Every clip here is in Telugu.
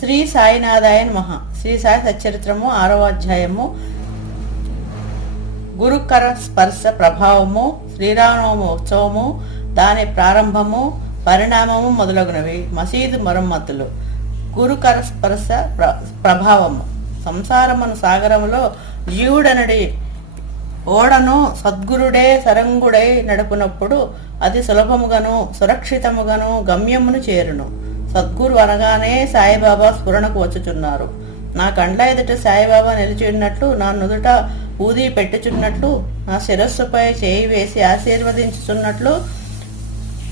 శ్రీ సాయినాథాయ నమః. శ్రీ సాయి సచ్చరిత్రము 6వ అధ్యాయము. గురుకర స్పర్శ ప్రభావము, శ్రీరామనవమి ఉత్సవము, దాని ప్రారంభము, పరిణామము మొదలగునవి. మసీదు మరమ్మతులు. గురుకర స్పర్శ ప్రభావము. సంసారమును సాగరములో జీవుడనడి ఓడను సద్గురుడే సరంగుడై నడుపునప్పుడు అది సులభముగాను సురక్షితముగాను గమ్యమును చేరును. సద్గురు అనగానే సాయిబాబా స్ఫురణకు వచ్చుచున్నారు. నా కండ్ల ఎదుట సాయిబాబా నిలిచి ఉన్నట్లు, నా నుదుట ఊది పెట్టుచున్నట్లు, నా శిరస్సుపై చేయి వేసి ఆశీర్వదించుచున్నట్లు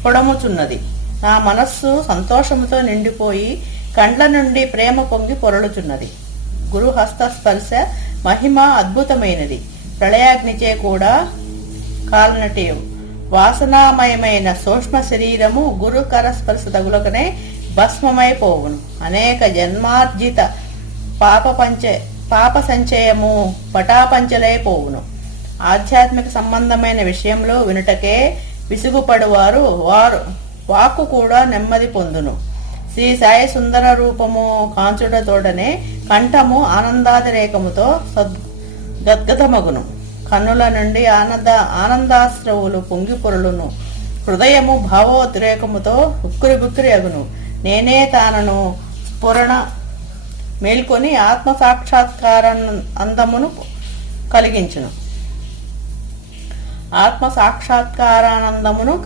పొడముచున్నది. నా మనస్సు సంతోషముతో నిండిపోయి కండ్ల నుండి ప్రేమ పొంగి పొరలుచున్నది. గురు హస్త స్పర్శ మహిమ అద్భుతమైనది. ప్రళయాగ్నిచే కూడా కాలనటి వాసనామయమైన సూక్ష్మ శరీరము గురు కరస్పర్శ తగులకనే భస్మమైపోవును. అనేక జన్మార్జిత పాప సంచయము పటాపంచలైపోవును. ఆధ్యాత్మిక సంబంధమైన విషయంలో వినుటకే విసుగుపడువారు వాక్కు కూడా నెమ్మది పొందును. శ్రీ సాయి సుందర రూపము కాంచుడతోడనే కంఠము ఆనందాతిరేకముతో గద్గదమగును. కన్నుల నుండి ఆనందాశ్రవులు పొంగి పొరులును. హృదయము భావోద్రేకముతో ఉక్కిరి అగును. నేనే తానను స్ఫురణ మేల్కొని అందమును కలిగించును.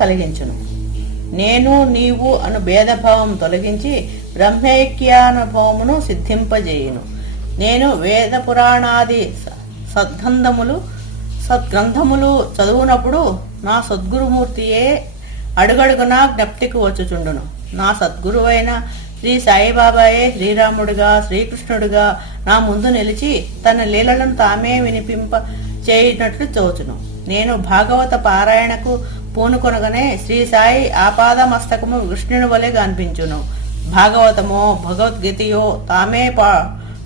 కలిగించును. నేను నీవు అను భేదభావం తొలగించి బ్రహ్మైక్యానుభవమును సిద్ధింపజేయును. నేను వేద పురాణాది సద్గ్రంథములు చదువునప్పుడు నా సద్గురుమూర్తియే అడుగడుగునా జ్ఞప్తికి వచ్చుచుండును. నా సద్గురువైన శ్రీ సాయిబాబాయే శ్రీరాముడిగా శ్రీకృష్ణుడిగా నా ముందు నిలిచి తన లీలలను తామే వినిపింప చేయనట్లు తోచును. నేను భాగవత పారాయణకు పూనుకొనగానే శ్రీ సాయి ఆపాదమస్తకము కృష్ణుని వలె కనిపించును. భాగవతమో భగవద్గీతయో తామే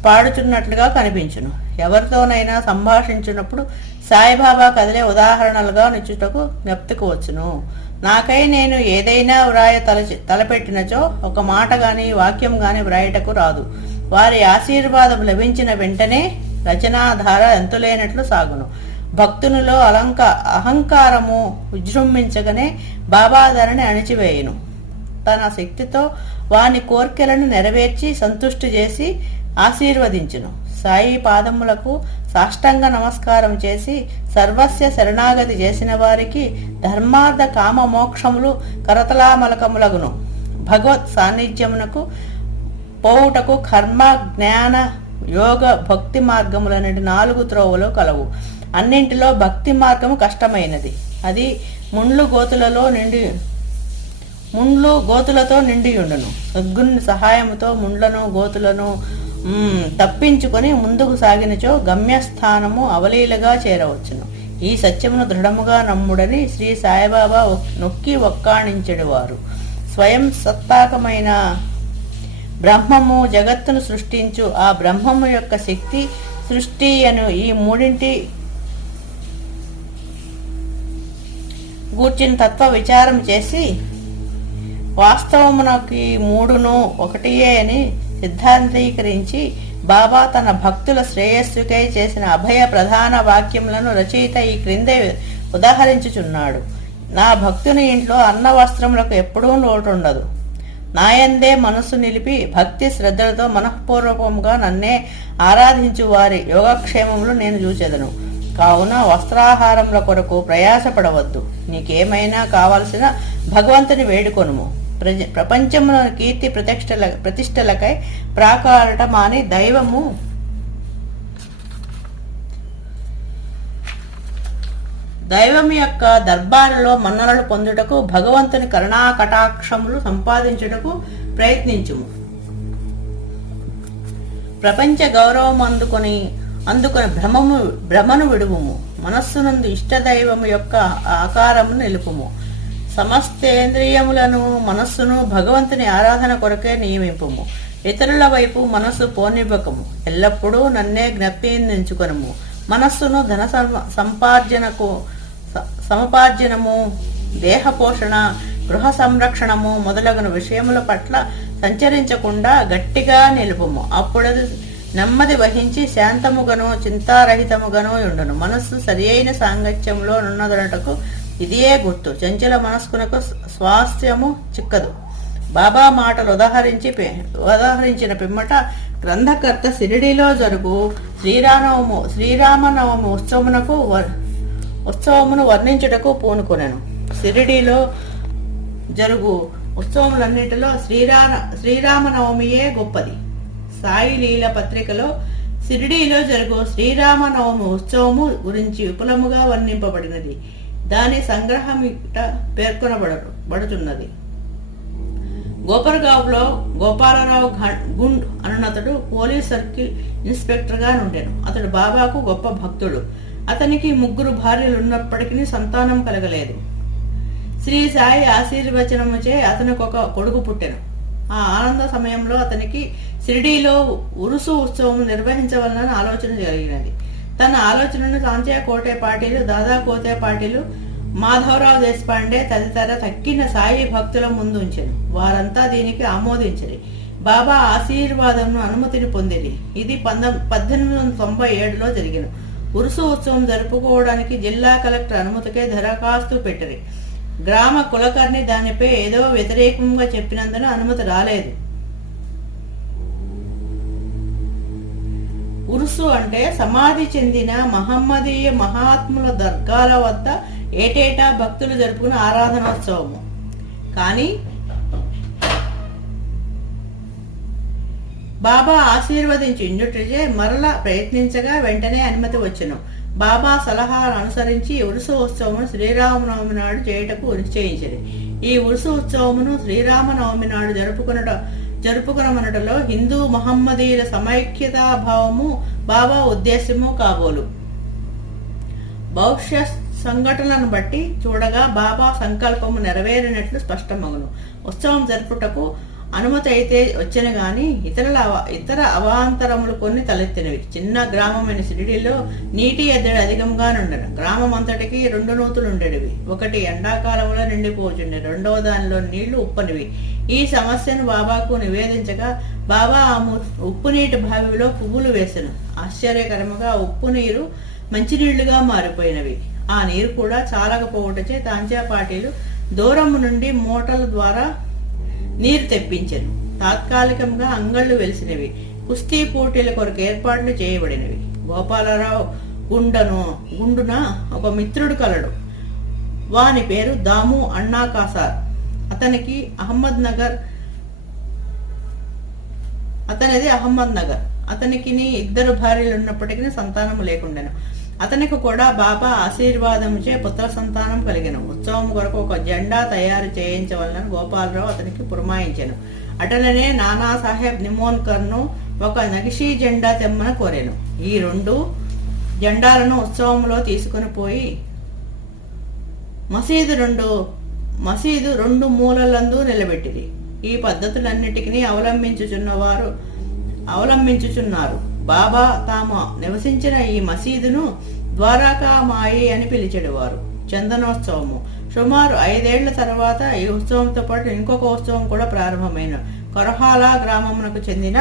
పాడుచున్నట్లుగా కనిపించును. ఎవరితోనైనా సంభాషించినప్పుడు సాయిబాబా కదిలే ఉదాహరణలుగా నిచ్చుటకు జ్ఞప్తికి వచ్చును. నాకై నేను ఏదైనా వ్రాయ తలపెట్టినచో ఒక మాట గాని వాక్యం గాని వ్రాయటకు రాదు. వారి ఆశీర్వాదం లభించిన వెంటనే రచనాధార ఎంతులేనట్లు సాగును. భక్తునిలో అహంకారము విజృంభించగానే బాబా ధరని అణిచివేయును. తన శక్తితో వాని కోర్కెలను నెరవేర్చి సంతుష్టి చేసి ఆశీర్వదించును. సాయి పాదములకు సాష్టాంగ నమస్కారం చేసి సర్వస్య శరణాగతి చేసిన వారికి ధర్మార్థ కామ మోక్షములు కరతలామలకములగును. భగవత్ సాన్నిధ్యమునకు పోవుటకు కర్మ జ్ఞాన యోగ భక్తి మార్గములనేటి 4 త్రోవలు కలవు. అన్నింటిలో భక్తి మార్గము కష్టమైనది. అది ముండ్లు గోతులతో నిండియుండును. సద్గురుని సహాయముతో ముండ్లను గోతులను తప్పించుకొని ముందుకు సాగినచో గమ్యస్థానము అవలీలగా చేరవచ్చును. ఈ సత్యమును దృఢముగా నమ్ముడని శ్రీ సాయిబాబా నొక్కి ఒక్కాణించెడువారు. స్వయం సత్తాకమైన బ్రహ్మము జగత్తును సృష్టించు ఆ బ్రహ్మము యొక్క శక్తి సృష్టి అను ఈ మూడింటి గూర్చిన తత్వ విచారం చేసి వాస్తవమునకు ఈ మూడును ఒకటియే అని సిద్ధాంతీకరించి బాబా తన భక్తుల శ్రేయస్సుకై చేసిన అభయ ప్రధాన వాక్యములను రచయిత ఈ క్రిందే ఉదాహరించుచున్నాడు. నా భక్తుని ఇంట్లో అన్న వస్త్రములకు ఎప్పుడూ లోటుండదు. నాయందే మనస్సు నిలిపి భక్తి శ్రద్ధలతో మనఃపూర్వకముగా నన్నే ఆరాధించు వారి యోగక్షేమములు నేను చూచెదను. కావున వస్త్రాహారముల కొరకు ప్రయాసపడవద్దు. నీకేమైనా కావలసిన భగవంతుని వేడుకొనుము. ప్రపంచంలో కీర్తి ప్రతిష్టలకై ప్రాకారట మాని దైవం యొక్క దర్బారులో మన్ననలు పొందుటకు భగవంతుని కరుణా కటాక్షములు సంపాదించుటకు ప్రయత్నించుము. ప్రపంచ గౌరవం అందుకొని భ్రమను విడువుము. మనస్సునందు ఇష్టదైవము యొక్క ఆకారమును నిలుపుము. సమస్తేంద్రియములను మనస్సును భగవంతుని ఆరాధన కొరకే నియమింపుము. ఇతరుల వైపు మనస్సు పోనివ్వకము. ఎల్లప్పుడూ నన్నే జ్ఞప్తించుకొనుము. మనస్సును ధన సముపార్జనము, దేహ పోషణ, గృహ సంరక్షణము మొదలగున విషయముల పట్ల సంచరించకుండా గట్టిగా నిలుపుము. అప్పుడది నెమ్మది వహించి శాంతముగను చింతారహితముగను ఉండును. మనస్సు సరి అయిన సాంగత్యంలో నున్నదనటకు ఇదియే గుర్తు. చంచల మనస్కునకు స్వాస్థ్యము చిక్కదు. బాబా మాటలు ఉదాహరించిన పిమ్మట గ్రంథకర్త షిరిడీలో జరుగు శ్రీరామనవమి ఉత్సవమును వర్ణించుటకు పూనుకొనెను. షిరిడీలో జరుగు ఉత్సవములన్నిటిలో శ్రీరామనవమియే గొప్పది. సాయి లీల పత్రికలో షిరిడీలో జరుగు శ్రీరామనవమి ఉత్సవము గురించి విపులముగా వర్ణింపబడినది. దాని సంగ్రహమిట పేర్కొనబడుతున్నది. గోపర్గావ్లో గోపాలరావు గుండ్ అనునతడు పోలీస్ సర్కిల్ ఇన్స్పెక్టర్గా నుండెను. అతడు బాబాకు గొప్ప భక్తుడు. అతనికి 3 భార్యలున్నప్పటికీ సంతానం కలగలేదు. శ్రీ సాయి ఆశీర్వచనముచే అతనికి ఒక కొడుకు పుట్టెను. ఆ ఆనంద సమయంలో అతనికి షిరిడీలో ఉరుసు ఉత్సవం నిర్వహించవలనని ఆలోచన కలిగినది. తన ఆలోచనను సాంచయ్య కోటే పాటీలు, దాదా కోతే పాటీలు, మాధవరావు దేశపాండే తదితర తక్కిన సాయి భక్తుల ముందు ఉంచెను. వారంతా దీనికి ఆమోదించరి. బాబా ఆశీర్వాదమును అనుమతిని పొందిరి. ఇది 1897లో జరిగిన ఉరుసు ఉత్సవం జరుపుకోవడానికి జిల్లా కలెక్టర్ అనుమతికే దరఖాస్తు పెట్టిరి. గ్రామ కులకర్ణి దానిపై ఏదో వ్యతిరేకంగా చెప్పినందున అనుమతి రాలేదు. ఉరుసు అంటే సమాధి చెందిన మహమ్మదీయ మహాత్ముల దర్గాల వద్ద ఏటేటా భక్తులు జరుపుకున్న ఆరాధనోత్సవము. కానీ బాబా ఆశీర్వదించుటచే మరల ప్రయత్నించగా వెంటనే అనుమతి వచ్చెను. బాబా సలహాను అనుసరించి ఉరుసు ఉత్సవమును శ్రీరామనవమి నాడు చేయుటకు నిశ్చయించింది. ఈ ఉరుసు ఉత్సవమును శ్రీరామనవమి నాడు జరుపుకునమనటలో హిందూ మహమ్మదీయుల సమైక్యతాభావము బాబా ఉద్దేశము కాబోలు. భవిష్యత్ సంఘటనలను బట్టి చూడగా బాబా సంకల్పము నెరవేరినట్లు స్పష్టమగును. ఉత్సవం జరుపుటకు అనుమతి అయితే వచ్చిన గాని ఇతర అవాంతరములు కొన్ని తలెత్తినవి. చిన్న గ్రామమైన షిరిడీలో నీటి ఎద్దడి అధికంగా నుండెను. గ్రామం అంతటికి 2 నూతులు ఉండేవి. ఒకటి ఎండాకాలంలో నిండిపోచుండే, రెండవ దానిలో నీళ్లు ఉప్పనివి. ఈ సమస్యను బాబాకు నివేదించగా బాబా ఆ ఉప్పు నీటి బావిలో పువ్వులు వేసెను. ఆశ్చర్యకరముగా ఉప్పు నీరు మంచినీళ్లుగా మారిపోయినవి. ఆ నీరు కూడా చాలకపోవటచే తాంచా పాటీలు దూరము నుండి మోటార్ల ద్వారా నీరు తెప్పించెను. తాత్కాలికంగా అంగళ్లు వెలిసినవి. కుస్తీ పోటీల కొరకు ఏర్పాట్లు చేయబడినవి. గోపాలరావు గుండున ఒక మిత్రుడు కలడు. వాని పేరు దాము అన్నా కాసార్. అతనిది అహ్మద్ నగర్. అతనికి 2 భార్యలు ఉన్నప్పటికీ సంతానము లేకుండాను. అతనికి కూడా బాబా ఆశీర్వాదముచే పుత్ర సంతానం కలిగెను. ఉత్సవం కొరకు ఒక జెండా తయారు చేయించవలనని గోపాలరావు అతనికి పురమాయించెను. అటలనే నానాసాహెబ్ నిమోన్కర్ను ఒక నగిషీ జెండా తెమ్మని కోరెను. ఈ 2 జెండాలను ఉత్సవంలో తీసుకుని పోయి మసీదు 2 మూలలందు నిలబెట్టింది. ఈ పద్ధతులన్నిటికీ అవలంబించుచున్నారు. బాబా తాము నివసించిన ఈ మసీదును ద్వారకా మాయి అని పిలిచేవారు. చందనోత్సవము సుమారు 5 ఏళ్ల తర్వాత ఈ ఉత్సవంతో పాటు ఇంకొక ఉత్సవం కూడా ప్రారంభమైన కొరహాలా గ్రామమునకు చెందిన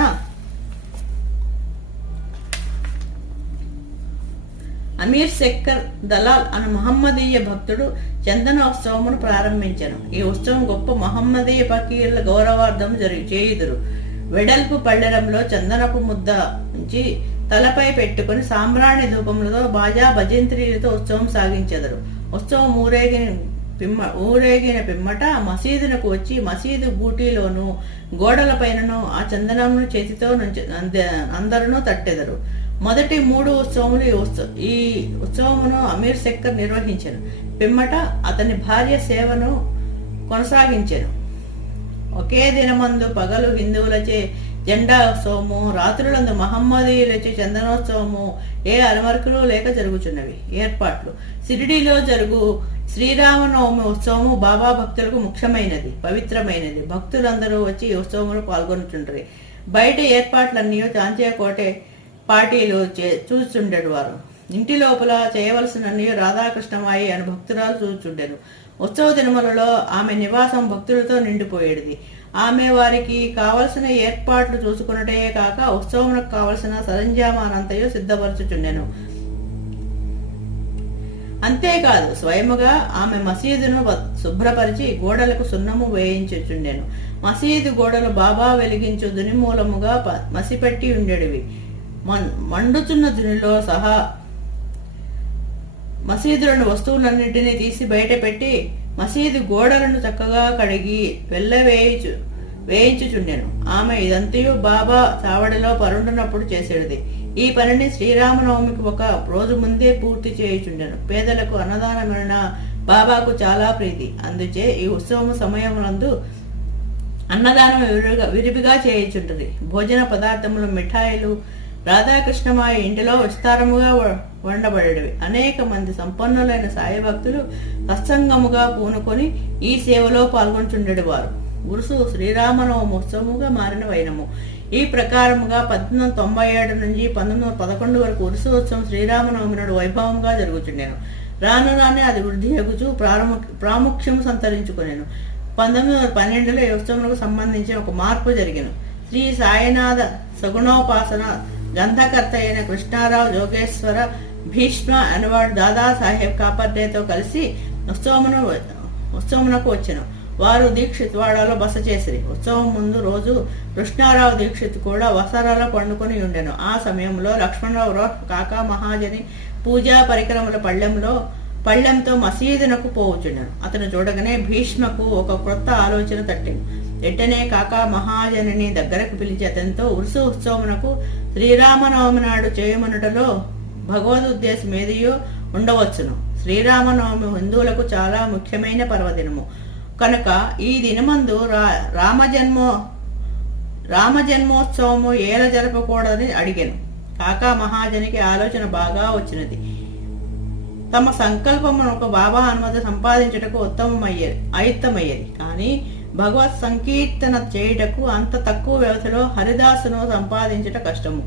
అమీర్ శక్కర్ దలాల్ అను మహమ్మదీయ భక్తుడు చందనోత్సవమును ప్రారంభించెను. ఈ ఉత్సవం గొప్ప మహమ్మదీయ ఫకీర్ల గౌరవార్థం చేయుదురు. వెడల్పు పళ్ళెరంలో చందనపు ముద్ద ఉంచి తలపై పెట్టుకుని సాంబ్రాణి ధూపములతో బాజా భజంత్రీలతో ఉత్సవం సాగించెదరు. ఉత్సవం ఊరేగిన పిమ్మట మసీదునకు వచ్చి మసీదు బూటీలోను గోడలపైనను ఆ చందనమును చేతితో అందరూ తట్టెదరు. మొదటి 3 ఉత్సవములు ఈ ఉత్సవమును అమీర్ శక్కర్ నిర్వహించెను. పిమ్మట అతని భార్య సేవను కొనసాగించెను. ఒకే దినమందు పగలు హిందువులచే జెండా ఉత్సవము, రాత్రులందు మహమ్మదీయులచే చందనోత్సవము ఏ అరమర్కులు లేక జరుగుచున్నవి. ఏర్పాట్లు షిరిడీలో జరుగు శ్రీరామనవమి ఉత్సవము బాబా భక్తులకు ముఖ్యమైనది, పవిత్రమైనది. భక్తులందరూ వచ్చి ఈ ఉత్సవంలో పాల్గొనుచుంటారు. బయట ఏర్పాట్లన్నీ తాంచయ్య కోటే పాటీలు చూస్తుండేడు. వారు ఇంటి లోపల చేయవలసినన్ని రాధాకృష్ణమాయి అని భక్తురాలు చూచుండెను. ఉత్సవ దినములలో ఆమె నివాసం భక్తులతో నిండిపోయేది. ఆమె వారికి కావలసిన ఏర్పాట్లు చూసుకున్నటే కాక ఉత్సవమునకు కావలసిన సరంజామానంతయు సిద్ధపరచుచుండెను. అంతేకాదు స్వయముగా ఆమె మసీదును శుభ్రపరిచి గోడలకు సున్నము వేయించుచుండెను. మసీదు గోడలు బాబా వెలిగించు దునిమూలముగా మసిపెట్టి ఉండేటివి. మండుచున్న దునిలో సహా మసీదులను వస్తువులన్నింటినీ తీసి బయట పెట్టి మసీదు గోడలను చక్కగా కడిగి వేయించుచుండెను. ఆమె ఇదంతయు బాబా చావడిలో పరుండునప్పుడు చేసేది. ఈ పనిని శ్రీరామనవమికి ఒక రోజు ముందే పూర్తి చేయుచుండెను. పేదలకు అన్నదానమైన బాబాకు చాలా ప్రీతి. అందుచే ఈ ఉత్సవం సమయమునందు అన్నదానం విరివిగా చేయుచుంటది. భోజన పదార్థములు, మిఠాయిలు రాధాకృష్ణమాయ ఇంటిలో విస్తారముగా వండబడేవి. అనేక మంది సంపన్నులైన సాయి భక్తులు సత్సంగముగా పూనుకొని ఈ సేవలో పాల్గొంటుండేవారు. ఉరుసు శ్రీరామనవమోత్సవముగా మారిన వైనము. ఈ ప్రకారముగా 1897 నుంచి 1911 వరకు ఉరుసు ఉత్సవం శ్రీరామనవమి నాడు వైభవంగా జరుగుచుండెను. రాను రానే అది వృద్ధి ఎగుచు ప్రాముఖ్యము సంతరించుకునేను. 1912లో ఈ ఉత్సవములకు సంబంధించిన ఒక మార్పు జరిగెను. శ్రీ సాయినాథ సగుణోపాసన గ్రంథకర్త అయిన కృష్ణారావు జోగేశ్వర భీష్మ అనేవాడు దాదాసాహెబ్ కాపర్డేతో కలిసి ఉత్సవమునకు వచ్చెను. వారు దీక్షిత్ వాడాలో బస చేసిరి. ఉత్సవం ముందు రోజు కృష్ణారావు దీక్షిత్ కూడా వసరాలో పండుకొని ఉండెను. ఆ సమయంలో లక్ష్మణరావు కాకా మహాజని పూజా పరికరముల పళ్ళెంతో మసీదునకు పోవుచుండెను. అతను చూడగానే భీష్మకు ఒక క్రొత్త ఆలోచన తట్టింది. వెంటనే కాకా మహాజనిని దగ్గరకు పిలిచి అతనితో ఉరుసు ఉత్సవమునకు శ్రీరామనవమి నాడు చేయమనుటలో భగవదుద్దేశం ఏదియో ఉండవచ్చును. శ్రీరామనవమి హిందువులకు చాలా ముఖ్యమైన పర్వదినము కనుక ఈ దినమందు రామజన్మోత్సవము ఏల జరపకూడదని అడిగాను. కాకా మహాజనికి ఆలోచన బాగా వచ్చినది. తమ సంకల్పమునకు బాబా అనుమతి సంపాదించుటకు అయుత్తమయ్యేది. కానీ భగవత్ సంకీర్తన చేయుటకు అంత తక్కువ వ్యవధిలో హరిదాసును సంపాదించుట కష్టము.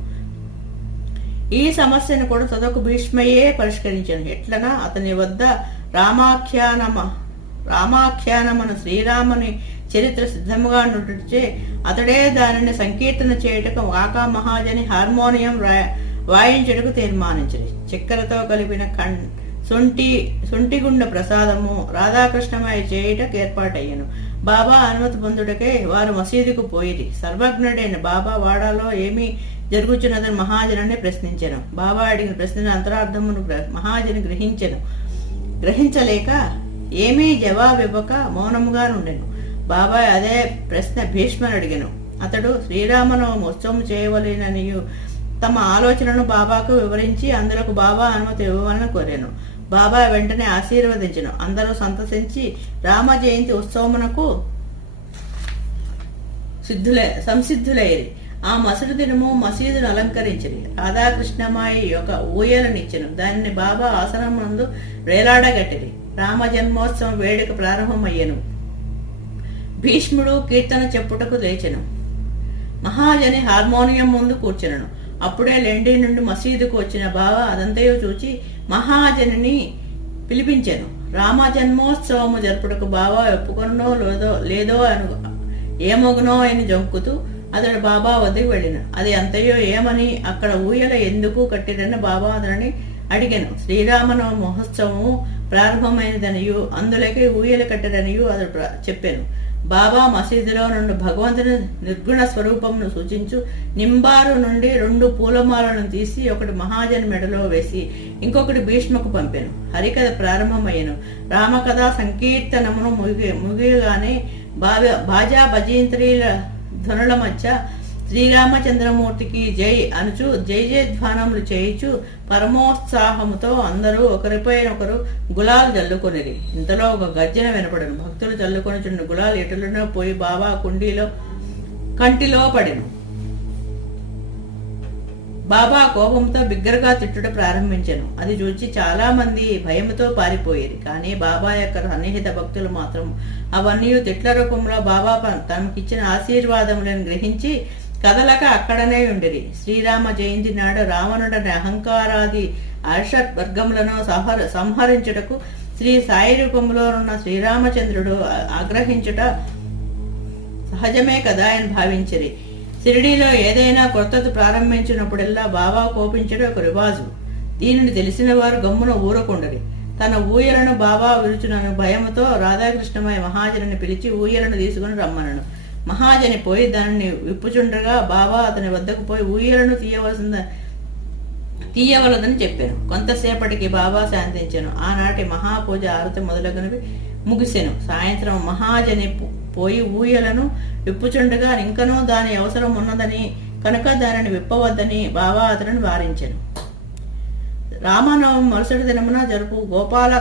ఈ సమస్యను కూడా చదువుకు భీష్మయే పరిష్కరించాను. ఎట్లనా అతని వద్ద రామాఖ్యానమన శ్రీరాముని చరిత్ర సిద్ధముగా నుండిచే అతడే దానిని సంకీర్తన చేయుటకు కాకా మహాజని హార్మోనియం వాయించుటకు తీర్మానించింది. చక్కెరతో కలిపిన సొంటిగుండ ప్రసాదము రాధాకృష్ణమయ చేయుటకు ఏర్పాటయ్యను. బాబా అనుమతి పొందుటకే వారు మసీదుకు పోయిరి. సర్వజ్ఞుడైన బాబా వాడాలో ఏమీ జరుగుచున్నదని మహాజనుని ప్రశ్నించెను. బాబా అడిగిన ప్రశ్న అంతరార్థమును మహాజని గ్రహించలేక ఏమీ జవాబివ్వక మౌనముగా నుండెను. బాబా అదే ప్రశ్న భీష్మను అడిగెను. అతడు శ్రీరామనవమి ఉత్సవం చేయవలెననియు తమ ఆలోచనను బాబాకు వివరించి అందులకు బాబా అనుమతి ఇవ్వవాలని కోరాను. బాబా వెంటనే ఆశీర్వదించెను. అందరూ సంతసించి రామ జయంతి ఉత్సవమునకు సంసిద్ధులైరి. ఆ మసటి దినము మసీదును అలంకరించిరి. రాధాకృష్ణమాయి ఒక ఊయలనిచ్చెను. దానిని బాబా ఆసనం నందు వేలాడగట్టిరి. రామ జన్మోత్సవం వేడుక ప్రారంభమయ్యెను. భీష్ముడు కీర్తన చెప్పుటకు లేచెను. మహాజని హార్మోనియం ముందు కూర్చునను. అప్పుడే లెండి నుండి మసీదుకు వచ్చిన బాబా అదంతయో చూచి మహాజనిని పిలిపించెను. రామ జన్మోత్సవము జరుపుటకు బాబా ఒప్పుకొనో లేదో ఏమొగునో అని జంకుతూ అతడు బాబా వద్దకు వెళ్ళిన. అది అంతయో ఏమని అక్కడ ఊయల ఎందుకు కట్టిరని బాబా అతనిని అడిగాను. శ్రీరామనవమి మహోత్సవము ప్రారంభమైనదనియు అందులోకి ఊయల కట్టిరనియు అతడు చెప్పాను. బాబా మసీదులో నుండి భగవంతుని నిర్గుణ స్వరూపమును సూచించు నింబారు నుండి 2 పూలమాలను తీసి ఒకటి మహాజన్ మెడలో వేసి ఇంకొకటి భీష్మకు పంపాను. హరికథ ప్రారంభమయ్యను. రామకథ సంకీర్తనమును ముగియగానే బాజా భజంత్రీల ధ్వనుల మధ్య శ్రీరామచంద్రమూర్తికి జై అనుచు జై ధ్వానములు చేయిచు పరమోత్సాహముతో అందరూ ఒకరిపై ఒకరు గులాలు జల్లుకొనిరి. ఇంతలో ఒక గర్జన వినపడను. భక్తులు జల్లుకొని చుండు గులాలు ఎటులనో పోయి బాబా కంటిలో పడెను. బాబా కోపంతో బిగ్గరగా తిట్టుట ప్రారంభించెను. అది చూచి చాలా మంది భయముతో పారిపోయేది. కానీ బాబా యొక్క సన్నిహిత భక్తులు మాత్రం అవన్నీ తిట్ల రూపంలో బాబా తమకిచ్చిన ఆశీర్వాదములను గ్రహించి కదలక అక్కడనే ఉండిరి. శ్రీరామ జయంతి నాడు రావణుడని అహంకారాది అర్షత్ వర్గములను సంహరించుటకు శ్రీ సాయి రూపంలో ఉన్న శ్రీరామచంద్రుడు ఆగ్రహించుట సహజమే కదా అని భావించిరి. షిరిడీలో ఏదైనా కొత్తది ప్రారంభించినప్పుడల్లా బాబా కోపించడం ఒక రివాజు. దీనిని తెలిసిన వారు గమ్మున ఊరకుండరి. తన ఊయలను బాబా విరుచునను భయముతో రాధాకృష్ణమయ్య మహాజనిని పిలిచి ఊయలను తీసుకుని రమ్మనను. మహాజని పోయి దానిని విప్పుచుండగా బాబా అతని వద్దకు పోయి ఊయలను తీయవలదని చెప్పాను. కొంతసేపటికి బాబా శాంతించాను. ఆనాటి మహాపూజ ఆరతి మొదలగునవి ముగిసెను. సాయంత్రం మహాజని పోయి ఊయలను విప్పుచుండగా ఇంకనూ దాని అవసరం ఉన్నదని కనుక దానిని విప్పవద్దని బాబా అతనిని వారించాను. రామనవమి మరుసటి దినమున జరుపు గోపాల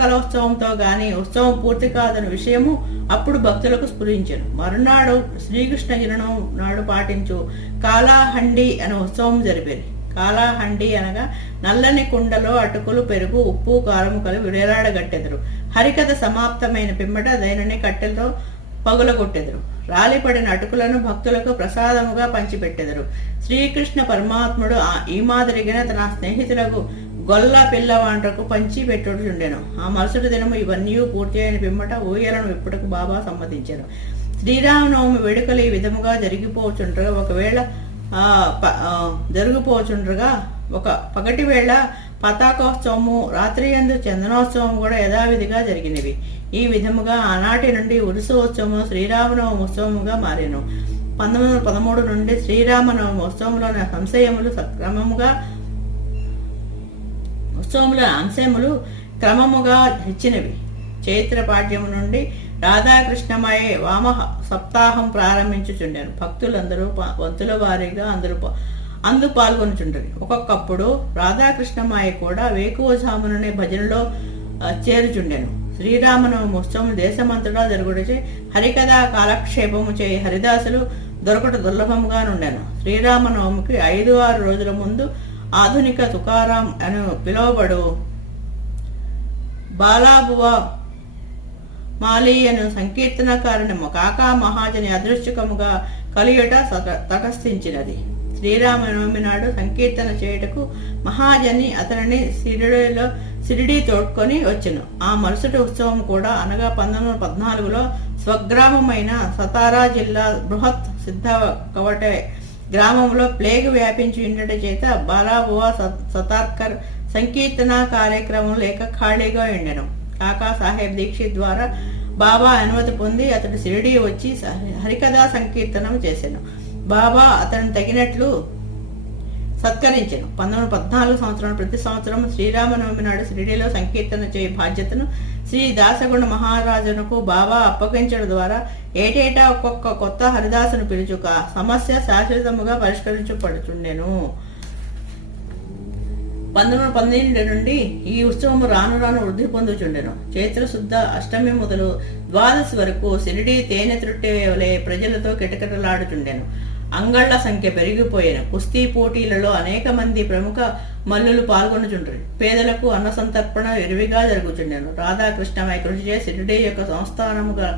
కలోత్సవంతో గాని ఉత్సవం పూర్తి కాదని విషయము అప్పుడు భక్తులకు స్ఫురించెను. మరునాడు శ్రీకృష్ణ జననం నాడు పాటించు కాలాహండి అనే ఉత్సవం జరిపేది. కాలాహండి అనగా నల్లని కుండలో అటుకులు, పెరుగు, ఉప్పు, కారము కలిపి విడేలాడగట్టెదరు. హరికథ సమాప్తమైన పిమ్మట దైనని కట్టెలతో పగులగొట్టెదరు. రాలిపడిన అటుకులను భక్తులకు ప్రసాదముగా పంచిపెట్టెదరు. శ్రీకృష్ణ పరమాత్ముడు ఈ మాదిరిగా తన స్నేహితులకు గొల్ల పిల్లవాండ్రకు పంచి పెట్టుచుండెను. ఆ మరుసటి దినము ఇవన్నీ పూర్తి అయిన పిమ్మట ఊయలను విప్పుటకు బాబా సమ్మతించారు. శ్రీరామనవమి వేడుకలు ఈ విధముగా జరిగిపోచుండగా ఒక పగటి వేళ పతాకోత్సవము, రాత్రి యందు చందనోత్సవం కూడా యథావిధిగా జరిగినవి. ఈ విధముగా ఆనాటి నుండి ఉత్సవము శ్రీరామనవమి ఉత్సవముగా మారెను. 1913 నుండి శ్రీరామనవమి ఉత్సవంలోని అంశములు క్రమముగా హెచ్చినవి. చైత్ర పాడ్యము నుండి రాధాకృష్ణమయ వామ సప్తాహం ప్రారంభించుచుండాను. భక్తులందరూ వంతుల వారీగా అందు పాల్గొనుచుండరు. ఒక్కొక్కప్పుడు రాధాకృష్ణమాయ కూడా వేకువజాముననే భజనలో చేరుచుండెను. శ్రీరామనవమి ఉత్సవం దేశమంతటా జరుగుటచే హరికథా కాలక్షేపము చేయి హరిదాసులు దొరకట దుర్లభముగా నుండెను. శ్రీరామనవమికి 5-6 రోజుల ముందు ఆధునిక తుకారాం అని పిలువబడు బాలాబువా మాలీయను సంకీర్తనకారుని కాకా మహాజని అదృష్టకముగా కలియుట తటస్థించినది. శ్రీరామనవమి నాడు సంకీర్తన చేయుటకు మహాజని అతనిని షిరిడీ తోడ్కొని వచ్చెను. ఆ మరుసటి ఉత్సవం కూడా అనగా 1914లో స్వగ్రామమైన సతారా జిల్లా బృహత్ సిద్ధ కవటే గ్రామంలో ప్లేగ్ వ్యాపించి ఉండట చేత బాలాబువా సతార్కర్ సంకీర్తన కార్యక్రమం లేక ఖాళీగా ఉండెను. కాకా సాహెబ్ దీక్షిత్ ద్వారా బాబా అనుమతి పొంది అతడు షిరిడీ వచ్చి హరికథా సంకీర్తనం చేశాను. బాబా అతను తగినట్లు సత్కరించెను. 1914 సంవత్సరం ప్రతి సంవత్సరం శ్రీరామనవమి నాడు షిరిడీలో సంకీర్తన చేయ బాధ్యతను శ్రీ దాసగుణ మహారాజునకు బాబా అప్పగించడం ద్వారా ఏటేటా ఒక్కొక్క కొత్త హరిదాసును పిలుచుక సమస్య శాశ్వతముగా పరిష్కరించబడుచుండెను. 1912 నుండి ఈ ఉత్సవము రాను రాను వృద్ధి పొందుచుండెను. చైత్ర శుద్ధ అష్టమి మొదలు ద్వాదశి వరకు షిరిడీ తేనె త్రుట్టెవలే ప్రజలతో కిటకిటలాడుచుండెను. అంగళ్ల సంఖ్య పెరిగిపోయాను. కుస్తీ పోటీలలో అనేక మంది ప్రముఖ మల్లులు పాల్గొనుచుండ్రు. పేదలకు అన్న సంతర్పణ విరివిగా జరుగుచుండెను. రాధాకృష్ణమై కృషి చేసి షిరిడీ యొక్క సంస్థానముగా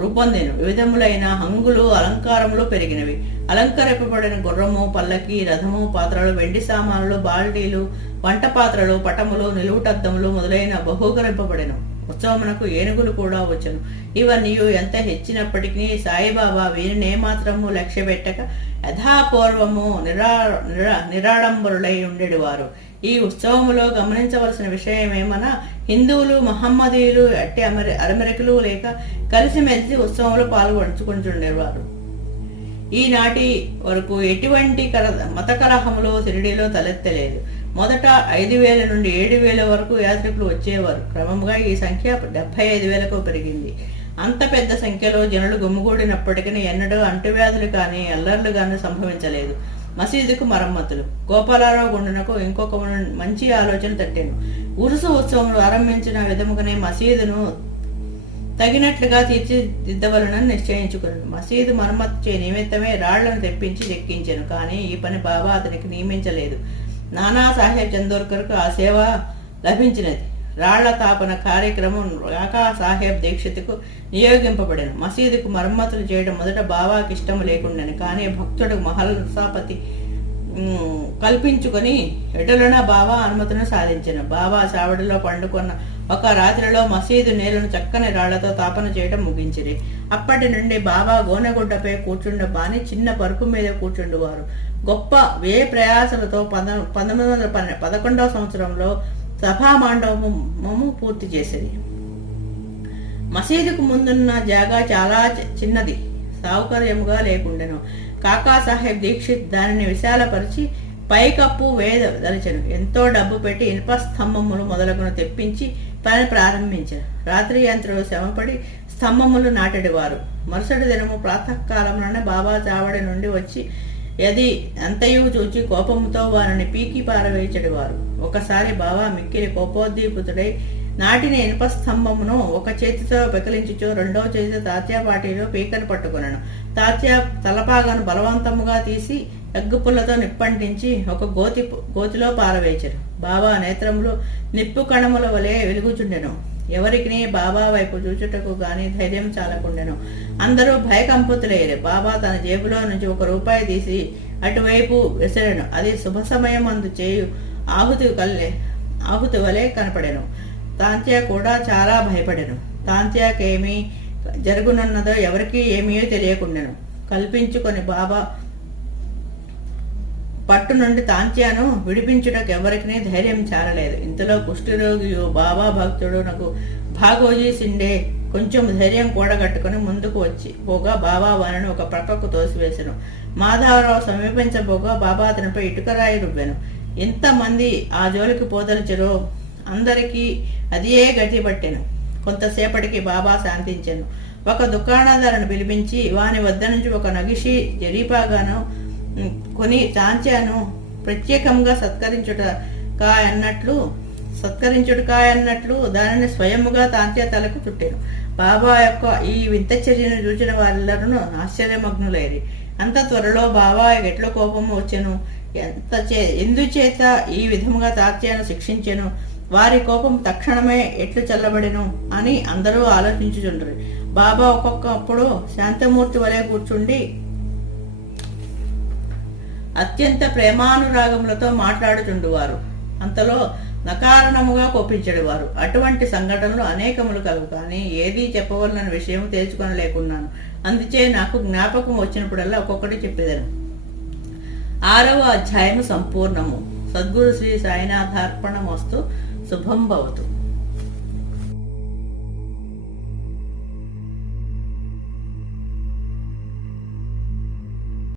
రూపొందెను. వివిధములైన హంగులు, అలంకారములు పెరిగినవి. అలంకరింపబడిన గుర్రము, పల్లకి, రథము, పాత్రలు, వెండి సామానులు, బాల్డీలు, వంట పాత్రలు, పటములు, నిలువుటద్దములు మొదలైన బహూకరింపబడెను. ఉత్సవమునకు ఏనుగులు కూడా వచ్చెను. ఇవన్నీ ఎంత హెచ్చినప్పటికీ సాయిబాబా వీరిని ఏమాత్రము లక్ష్య పెట్టక యథాపూర్వము నిరాడంబరులై ఉండేవారు. ఈ ఉత్సవములో గమనించవలసిన విషయమేమన్నా హిందువులు, మహమ్మదీయులు, అట్టి అమెరికలు లేక కలిసిమెలిసి ఉత్సవంలో పాల్గొంచుకుంటుండేవారు. ఈనాటి వరకు ఎటువంటి మత కలహములు షిరిడీలో తలెత్తలేదు. మొదట 5,000 నుండి 7,000 వరకు యాత్రికులు వచ్చేవారు. క్రమంగా ఈ సంఖ్య 75,000కు పెరిగింది. అంత పెద్ద సంఖ్యలో జనులు గుమ్మిగూడినప్పటికీ ఎన్నడూ అంటువ్యాధులు కానీ అల్లర్లు కానీ సంభవించలేదు. మసీదుకు మరమ్మతులు. గోపాలరావు గుండెనకు ఇంకొక మంచి ఆలోచన తట్టాను. ఉరుసు ఉత్సవం ఆరంభించిన విధముగానే మసీదును తగినట్లుగా తీర్చిదిద్దవలనని నిశ్చయించుకున్నాను. మసీదు మరమ్మతు చే నిమిత్తమే రాళ్లను తెప్పించి ఎక్కించాను. కానీ ఈ పని బాబా అతనికి నియమించలేదు. నానా సాహెబ్ చందోర్కర్కు ఆ సేవ లభించినది. రాళ్ల తాపన కార్యక్రమం కాకా సాహెబ్ దీక్షిత్కు నియోగింపబడిన. మసీదుకు మరమ్మతులు చేయడం మొదట బాబాకి ఇష్టం లేకుండాను. కానీ భక్తుడు మహల్సాపతి కల్పించుకొని ఎటులన బాబా అనుమతిని సాధించాను. బాబా చావడిలో పండుకున్న ఒక రాత్రిలో మసీదు నేలను చక్కని రాళ్లతో తాపన చేయడం ముగించిరి. అప్పటి నుండి బాబా గోనెగుడ్డపై కూర్చుండబాని చిన్న పరుపు మీద కూర్చుండువారు. గొప్ప వ్యయ ప్రయాసలతో 1911 సంవత్సరంలో సభామండపము పూర్తి చేసేది. మసీదుకు ముందున్న జాగా చాలా చిన్నది, సౌకర్యముగా లేకుండెను. కాకాసాహెబ్ దీక్షిత్ దానిని విశాలపరిచి పైకప్పు వేదలిచెను. ఎంతో డబ్బు పెట్టి ఇనుప స్తంభములు మొదలగును తెప్పించి పని ప్రారంభించారు. రాత్రి యంత్రులు శ్రమపడి స్తంభములు నాటెడివారు. మరుసటి దినము ప్రాతకాలంలోనే బాబా చావడి నుండి వచ్చి అది అంతయు చూచి కోపముతో వారిని పీకి పారవేయచెడివారు. ఒకసారి బాబా మిక్కిలి కోపోద్దీపుతుడై నాటిన ఇనుప స్తంభమును ఒక చేతితో పెకిలించుచో రెండవ చేతితో తాత్యా పాటీలో పీకను పట్టుకున్నాను. తాత్యా తలపాగాను బలవంతముగా తీసి ఎగ్గుపుల్లతో నిప్పంటించి ఒక గోతిలో పారవేచరు. బాబా నేత్రములు నిప్పు కణముల వలె వెలుగుచుండెను. ఎవరికి బాబా వైపు చూచుటకు గాని ధైర్యం చాలకుండెను. అందరూ భయకంపితులయ్యారు. బాబా తన జేబులో నుంచి ₹1 తీసి అటువైపు విసిరెను. అది శుభ సమయం అందు చేయు ఆహుతి వలె కనపడెను. తాంత్యా కూడా చాలా భయపడెను. తాంత్యాకేమీ జరుగునున్నదో ఎవరికీ ఏమీ తెలియకుండెను. కల్పించుకొని బాబా పట్టు నుండి తాంత్యాను విడిపించుటకు ఎవరికి ధైర్యం చాలలేదు. ఇంతలో కుష్ఠరోగియు బాబా భక్తుడు నాకు భాగోజీ సిండే కొంచెం ధైర్యం కూడగట్టుకుని ముందుకు వచ్చి పోగా బాబా వారిని ఒక ప్రక్కకు తోసివేసెను. మాధవరావు సమీపించబోగా బాబా అతనిపై ఇటుకరాయి రువ్వెను. ఎంతమంది ఆ జోలికి పోదలిచరో అందరికీ అదే గతి పట్టెను. కొంతసేపటికి బాబా శాంతించెను. ఒక దుకాణదారును పిలిపించి వాని వద్ద నుంచి ఒక నగిషి జరీపాగాను కొని తాంత్యాను ప్రత్యేకంగా సత్కరించుటకాయన్నట్లు దానిని స్వయముగా తాంత్యా తలకు చుట్టాను. బాబా యొక్క ఈ వింత చర్యను చూచిన వారెల్లరూ ఆశ్చర్యమగ్నులైరి. అంత త్వరలో బాబా ఎట్ల కోపము వచ్చెను, ఎందుచేత ఈ విధముగా తాత్యాను శిక్షించెను, వారి కోపం తక్షణమే ఎట్లు చల్లబడెను అని అందరూ ఆలోచించుచుండ్రు. బాబా ఒక్కొక్కప్పుడు శాంతమూర్తి వలె కూర్చుండి అత్యంత ప్రేమానురాగములతో మాట్లాడుచుండువారు. అంతలో నకారణముగా కోపించెడివారు. అటువంటి సంఘటనలు అనేకములు కలుగు, కానీ ఏదీ చెప్పవలన విషయం తెలుసుకొనలేకున్నాను. అందుచే నాకు జ్ఞాపకం వచ్చినప్పుడల్లా ఒక్కొక్కటి చెప్పేదను. 6వ అధ్యాయము సంపూర్ణము. సద్గురు శ్రీ సాయినాథార్పణమస్తు. శుభం భవతు.